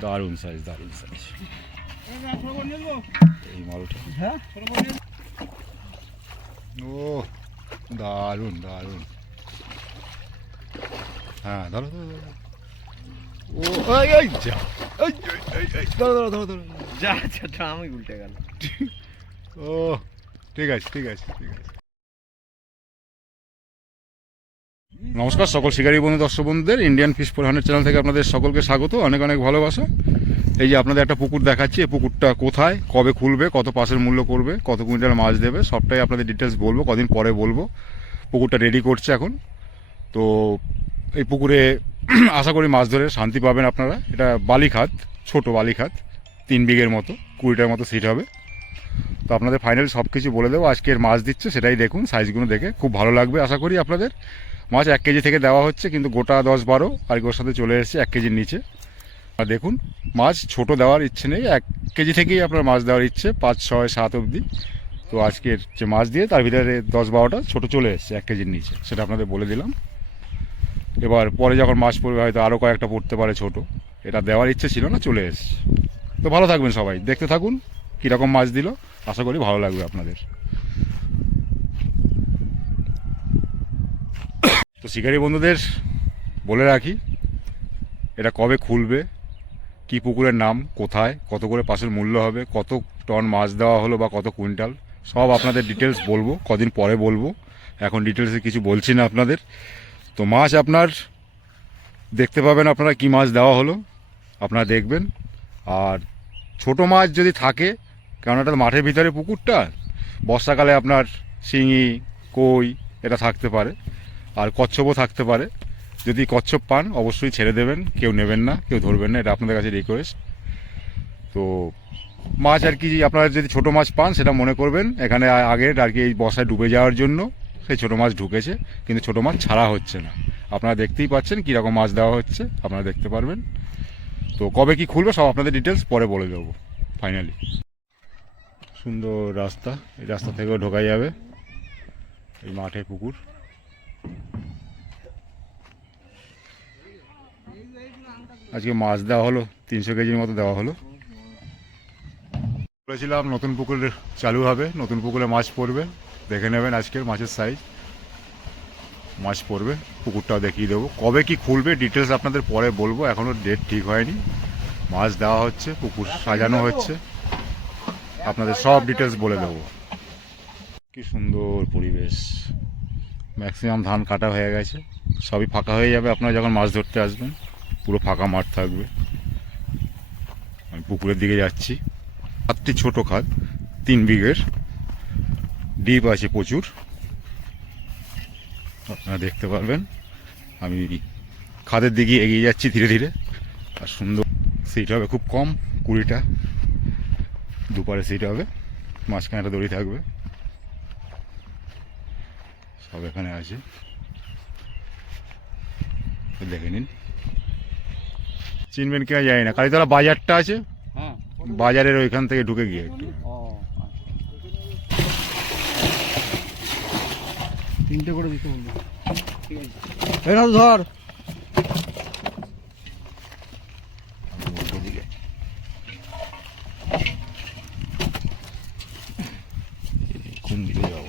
দারুণ সাইজ দারুণ সাইজ এই মালটা হ্যাঁ ও দারুণ দারুণ। হ্যাঁ ধরো ধরো ধরো। ও এই এই যা। এই, এই, ধরো ধরো ধরো ধরো। যা যা আমি উল্টে গেল ও ঠিক আছে ঠিক আছে ঠিক আছে। নমস্কার, সকল শিকারী বন্ধু, দর্শক বন্ধুদের Indian fish four hundred channel থেকে আপনাদের সকলকে স্বাগত, অনেক অনেক ভালোবাসা। এই যে আপনাদের একটা পুকুর দেখাচ্ছি, এই পুকুরটা কোথায়, কবে খুলবে, কত পাশের মূল্য করবে, কত কুইন্টাল মাছ দেবে, সবটাই আপনাদের ডিটেলস বলব, কদিন পরে বলব। পুকুরটা রেডি করছে এখন। তো এই পুকুরে আশা করি মাছ ধরে শান্তি পাবেন আপনারা। এটা বালিখাত, ছোট বালিখাত, তিন বিঘের মতো, কুড়িটার মতো সিট হবে। তো আপনাদের ফাইনাল সব কিছু বলে দেবো, আজকের মাছ দিচ্ছে, সেটাই দেখুন সাইজগুলো দেখে, খুব ভালো লাগবে, আশা করি আপনাদের। মাছ এক কেজি থেকে দেওয়া হচ্ছে, কিন্তু গোটা দশ বারো, আর ওর সাথে চলে এসেছে এক কেজির নিচে। আর দেখুন, মাছ ছোট দেওয়ার ইচ্ছে নেই, এক কেজি থেকেই আপনার মাছ দেওয়ার ইচ্ছে, পাঁচ, ছয়, সাত অবধি। তো আজকের যে মাছ দিয়ে, তার ভিতরে দশ বারোটা ছোট চলে এসেছে, এক কেজির নিচে, সেটা আপনাদের বলে দিলাম। এবার পরে যখন মাছ পড়বে, হয়তো আরও কয়েকটা পড়তে পারে ছোট। এটা দেওয়ার ইচ্ছে ছিল না, চলে এসেছে। তো ভালো থাকবেন সবাই, দেখতে থাকুন কীরকম মাছ দিল, আশা করি ভালো লাগবে আপনাদের। তো শিকারী বন্ধুদের বলে রাখি, এটা কবে খুলবে, কি পুকুরের নাম, কোথায়, কত করে পাশের মূল্য হবে, কত টন মাছ দেওয়া হলো বা কত কুইন্টাল, সব আপনাদের ডিটেলস বলব, কদিন পরে বলব। এখন ডিটেলসে কিছু বলছি না আপনাদের। তো মাছ আপনার, দেখতে পাবেন আপনারা কি মাছ দেওয়া হলো, আপনারা দেখবেন। আর ছোট মাছ যদি থাকে কারণ এটা মাঠের ভিতরে পুকুরটা, বর্ষাকালে আপনার শিঙি, কই, এটা থাকতে পারে। আর কচ্ছপও থাকতে পারে। যদি কচ্ছপ পান, অবশ্যই ছেড়ে দেবেন, কেউ নেবেন না, কেউ ধরবেন না, এটা আপনাদের কাছে রিকোয়েস্ট তো, মাছ আর কি, আপনারা যদি ছোট মাছ পান, সেটা মনে করবেন, এখানে আগের আর কি এই বসায় ডুবে যাওয়ার জন্য সেই ছোট মাছ ঢুকেছে, কিন্তু ছোট মাছ ছাড়া হচ্ছে না। আপনারা দেখতেই পাচ্ছেন কীরকম মাছ দেওয়া হচ্ছে, আপনারা দেখতে পারবেন। তো, কবে কি খুলবে, সব আপনাদের ডিটেলস পরে বলে দেবো ফাইনালি সুন্দর রাস্তা, এই রাস্তা থেকেও ঢোকা যাবে, এই মাঠে পুকুর। আজকে মাছ দেওয়া হলো, তিনশো কেজির মতো দেওয়া হলো। বলেছিলাম নতুন পুকুর চালু হবে, নতুন পুকুরে মাছ পড়বে। দেখে নেবেন আজকের মাছের সাইজ মাছ পড়বে, পুকুরটাও দেখিয়ে দেবো। কবে কি খুলবে ডিটেলস আপনাদের পরে বলব। এখনও ডেট ঠিক হয়নি। মাছ দেওয়া হচ্ছে, পুকুর সাজানো হচ্ছে। আপনাদের সব ডিটেলস বলে দেবো। কি সুন্দর পরিবেশ। ম্যাক্সিমাম ধান কাটা হয়ে গেছে। সবই ফাঁকা হয়ে যাবে। আপনারা যখন মাছ ধরতে আসবেন, পুরো ফাঁকা মাঠ থাকবে। আমি পুকুরের দিকে যাচ্ছি। খাতটি ছোট খাত তিন বিঘের। ডিপ আছে প্রচুর। আপনারা দেখতে পারবেন। আমি খাদের দিকে এগিয়ে যাচ্ছি ধীরে ধীরে। আর সুন্দর সিট হবে খুব কম, কুড়িটা। দুপারে সিট হবে। মাঝখানে একটা দড়ি থাকবে। সব এখানে আছে। দেখে নিন। চিনবেন কেনা যায় না। কালীতলা বাজারটা আছে। হ্যাঁ। বাজারের ওইখান থেকে ঢুকে গিয়ে একটু। তিনটে করে দিতে বলব ধর ওদিকে। কোন দিকে যাব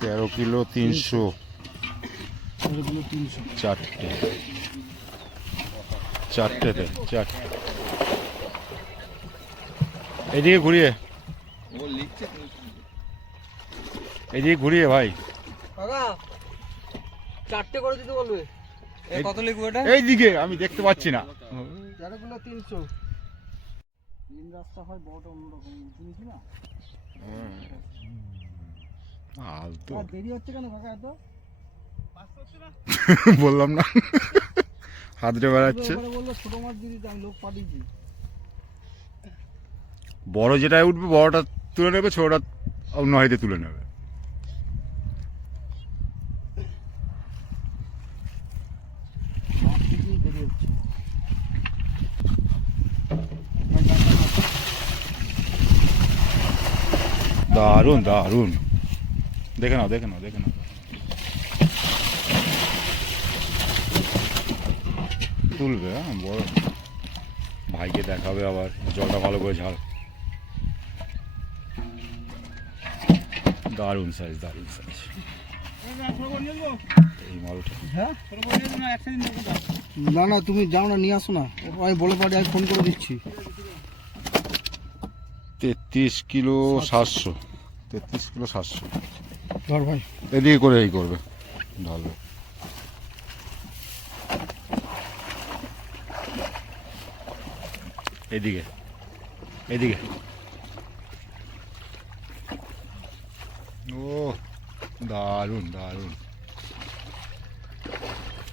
তেরো কিলো তিনশো। চারটে। চারটেতে চারটে। এদিকে ঘুরিয়ে। এদিকে ঘুরিয়ে ভাই। চারটে করে দিতে বলবে। এই- কত লিখব এটা? এইদিকে আমি দেখতে পাচ্ছি না। তিনশো। তিন রাস্তা হয় অন্যরকম জিনিস না? আলতো দেরি হচ্ছে কেন কাকা এত? বললাম না। হাতড়ে বেড়াচ্ছে। ছোট মাছ দিয়ে আমি লোক পাঠিয়েছি। বড় যেটায় উঠবে বড়টা তুলে নেবে ছোটটা অন্য হাইতে তুলে নেবে। দারুণ দারুণ। দেখে নাও দেখে নাও দেখে নাও। তুলবে হ্যাঁ বড়। ভাইকে দেখাবে আবার জলটা ভালো করে ঝাল। দারুণ সাইজ দারুণ সাইজ এই মালটা। হ্যাঁ? না না তুমি যাও না নিয়ে আসো না। আমি বলে পারি আমি ফোন করে দিচ্ছি। তেত্রিশ কিলো সাতশো। তেত্রিশ কিলো সাতশো। ধর ভাই। এদিকে করে এই করবে। ঢালবে। এদিকে। এদিকে। ও দারুণ দারুণ।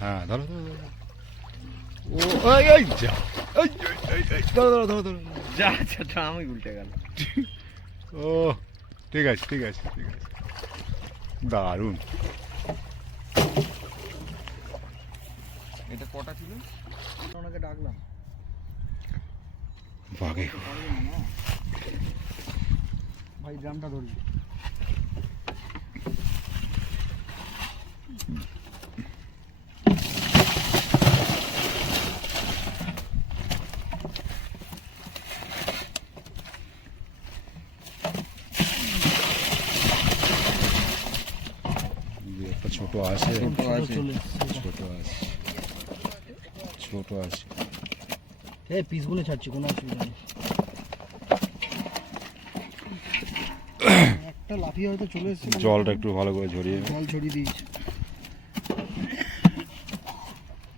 হ্যাঁ ধরো ধরো ধরো। ও এই এই যা। এই, ধরো ধরো ধরো ধরো। যা আচ্ছা আমি উল্টে গেল ও ঠিক আছে ঠিক আছে ঠিক আছে। দারুণ। এটা কটা ছিল? ওনাকে ডাকলাম। বাঘে ভাই ড্রামটা ধরি দু ছোট আছে। ছোট আছে। ছোট আছে। এই পিসগুলো ছাড়ছি কোনো অসুবিধা নেই। একটা লাফিয়ে হয়তো চলে এসেছে। জলটা একটু ভালো করে ঝরিয়ে জল ছড়িয়ে দিয়েছে।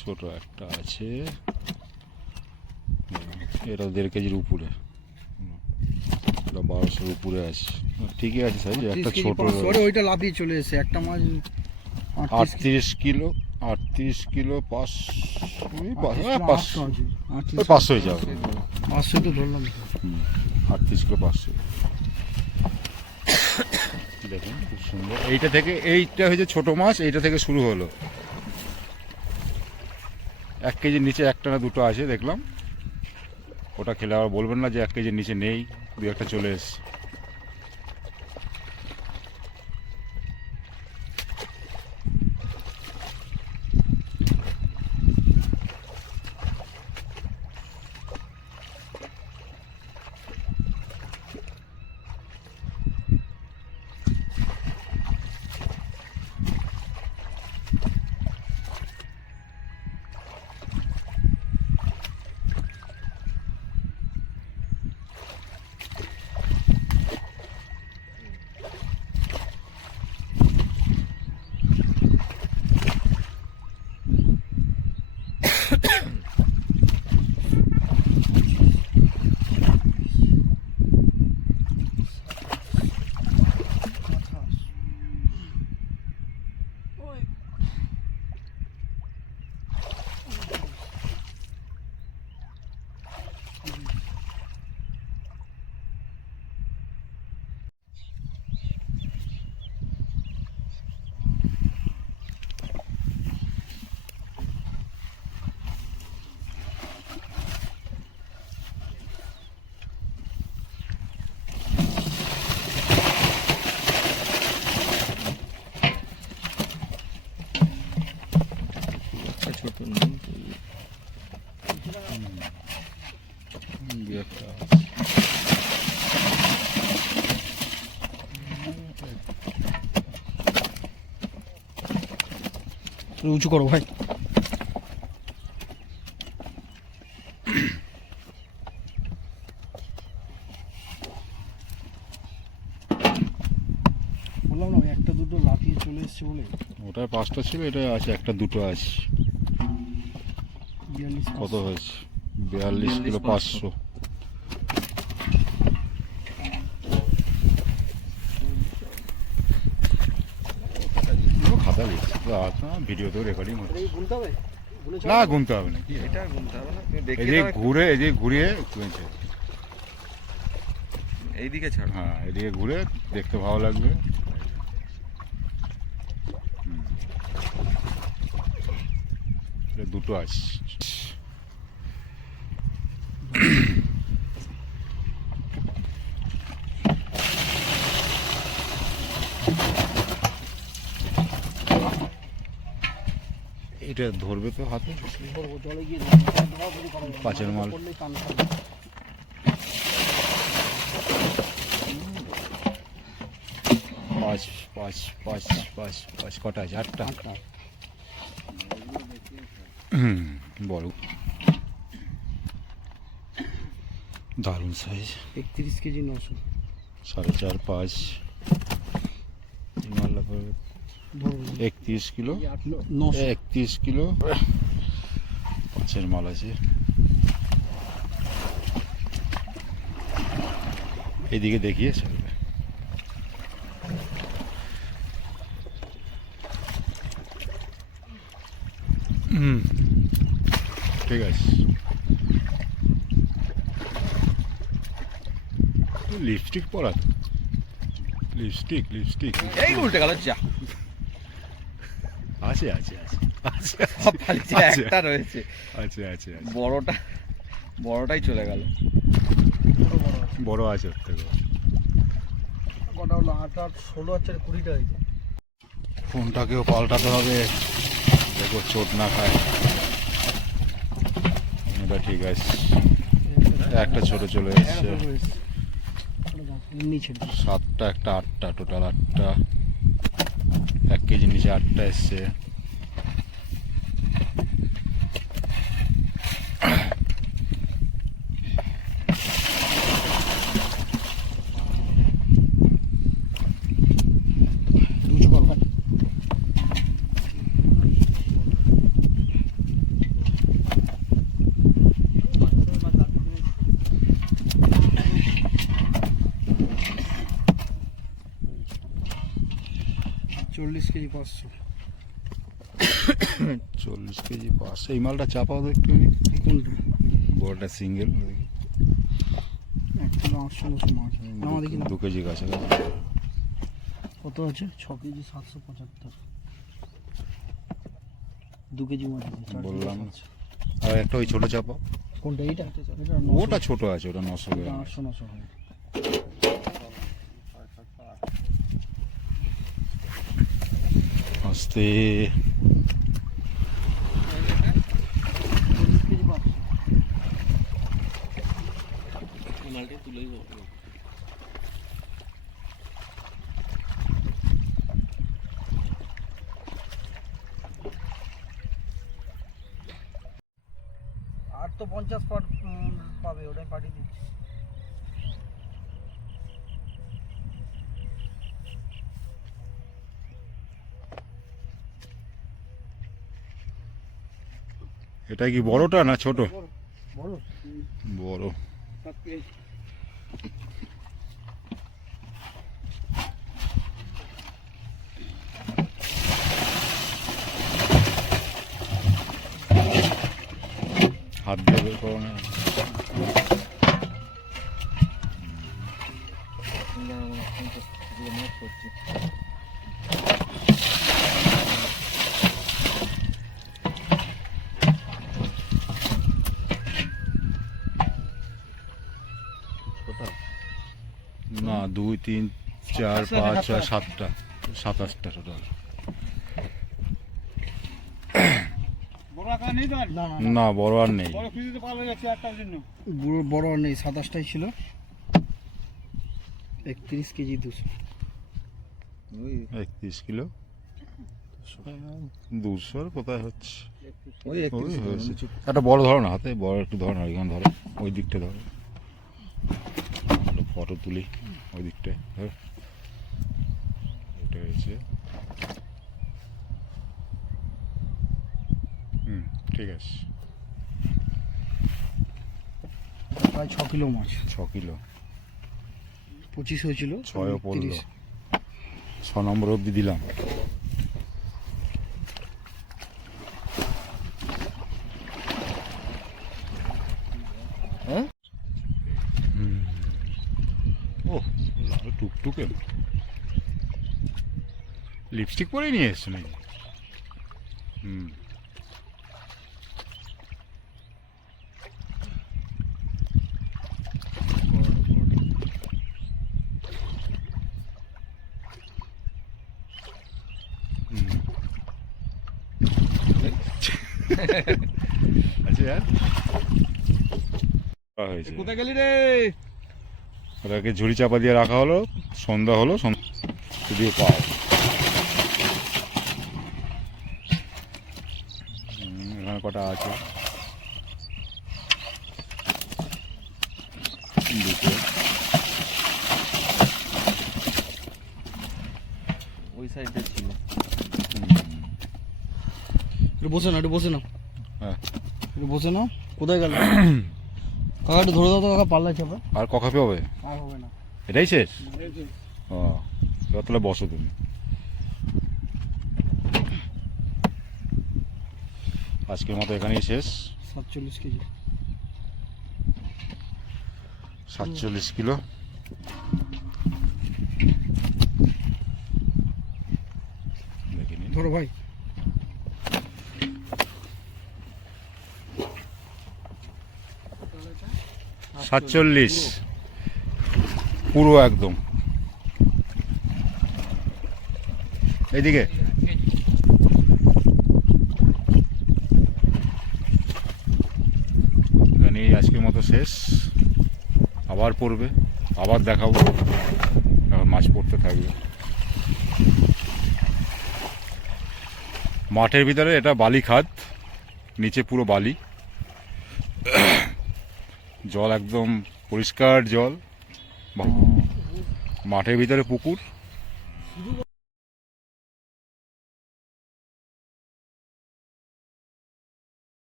ছোট একটা আছে। এটা দেড় কেজির উপরে। এটা বারোশোর উপরে আছে। ঠিকই আছে সাইজ। একটা 30 কেজি ছোট ওইটা লাফিয়ে চলে এসেছে। একটা মাছ আটত্রিশ কিলো। আটত্রিশ কিলো পাঁচ হ্যাঁ, পাঁচশো ওই পাঁচশোই যাবে। পাঁচশো তো ধরলাম। আটত্রিশ কিলো পাঁচশো। দেখুন খুব সুন্দর। এইটা থেকে এইটা হয়েছে ছোট মাছ এইটা থেকে শুরু হলো। এক কেজির নিচে একটা না দুটো আছে দেখলাম। ওটা খেলে আবার বলবেন না যে এক কেজির নিচে নেই দু একটা চলে এসছে। উঁচু করো ভাই। বললাম না ওই একটা দুটো লাফিয়ে চলে এসছে বলে। ওটার পাঁচটা ছিল এটা আছে একটা দুটো আছে। বিয়াল্লিশ কত হয়েছে? বিয়াল্লিশ কিলো পাঁচশো। খাতা লিখছি ভিডিওতেও রেকর্ডিং হচ্ছে। হবে? না গুনতে হবে না কি? এটা গুনতে হবে না এই যে ঘুরে এই যে ঘুরিয়ে গুনছে এইদিকে ছাড়। হ্যাঁ এদিকে ঘুরে দেখতে ভালো লাগবে। দুটো আছে এটা ধরবে তো হাতে। পাঁচের মাল। পাঁচ পাঁচ পাঁচ পাঁচ পাঁচ কটা আছে? আটটা। হুম বড় দারুণ সাইজ একত্রিশ কেজি নশো। সাড়ে চার পাঁচ। মাল্লা পড়বে। একত্রিশ কিলো। একত্রিশ কিলো। পাঁচের মাল আছে। এইদিকে দেখিয়ে চলবে। হুম ঠিক আছে। লিপস্টিক পরা। Lipstick lipstick. এই উল্টে গেল যা। আছে আছে আছে। আছে আছে। একটা রয়েছে। আছে আছে আছে। বড়টা বড়টাই চলে গেল। বড় আছে। বড় আছে ওর থেকে কটা হলো আট আট ষোলো আর কুড়িটা হয়েছে। ফোনটাকেও পাল্টাতে হবে। দেখো চোট না খায়। এটা ঠিক আছে। একটা ছোট চলে এসছে। নিচে। সাতটা একটা আটটা টোটাল আটটা। এক কেজি নিচে আটটা এসছে দুশো কল কাট চল্লিশ কেজি পাঁচশো। চল্লিশ কেজি পাঁচ এই মালটা চাপাও তো একটু। কোনটা? বড়টা সিঙ্গেল এক কিলো আটশো নশো মাছ। দেখি না। দু কেজি কাছে কত আছে? ছ কেজি সাতশো পঁচাত্তর। দু কেজি মাছ বললাম। আর একটা ওই ছোট চাপাও কোনটা? এইটা? এটা ওটা ছোট আছে ওটা নশো আটশো নশো হয় পাঁচশো আর তো পঞ্চাশ পার পাবে ওটাই পাঠিয়ে দিচ্ছি। এটা কি বড়টা না ছোট? বড় হাত দিয়ে বের করো না। না তিন চার পাঁচ ছয় সাতটা। সাতাশটা টোটাল না বড় আর নেই। বড় খুঁজতে পারলে যাচ্ছে একটার জন্য। বড় বড় আর নেই সাতাশটাই ছিল। একত্রিশ কেজি দুশো। একত্রিশ কিলো? দুশোর কোথায় হচ্ছে? ওই ওই একটা বড় ধরো না হাতে বড় একটু ধরো না ওইখানে ধরো ওই দিকটা ধরো। ফটো তুলি ওই দিকটায় ধরো এটা হয়েছে। হুম ঠিক আছে। প্রায় ছ কিলো মাছ। ছ কিলো। পঁচিশ হয়েছিল ছয়ও পড়ল। ছ নম্বর অবধি দিলাম হুম। ও লাল টুকটুকে লিপস্টিক পরে নিয়ে এসছো নাকি? হুম। আছে হয়েছে। কোথায় গেলি রে? ওটাকে ঝুড়ি চাপা দিয়ে রাখা হলো সন্ধ্যা হলো সন- দিয়ে পাও হুম, এখানে আছে। দুটো। ওই সাইডে ছিল। একটু বসে না একটু বসে নাও। হ্যাঁ। একটু বসে নাও। কোথায় গেল? কাকা একটু ধরে দাও তো কাকা পাল্লা চাপা। আর কখাপি হবে? আর হবে না। এটাই শেষ? ও তাহলে বসো তুমি। আজকের মতো এখানেই শেষ। সাতচল্লিশ কেজি। সাতচল্লিশ কিলো। ধরো ভাই। সাতচল্লিশ। পুরো একদম। এইদিকে এখানেই আজকের মতো শেষ আবার পড়বে। আবার দেখাবো। এখন মাছ পড়তে থাকবে। মাঠের ভিতরে এটা বালি খাত নিচে পুরো বালি। জল একদম পরিষ্কার জল। মাঠের ভিতরে পুকুর।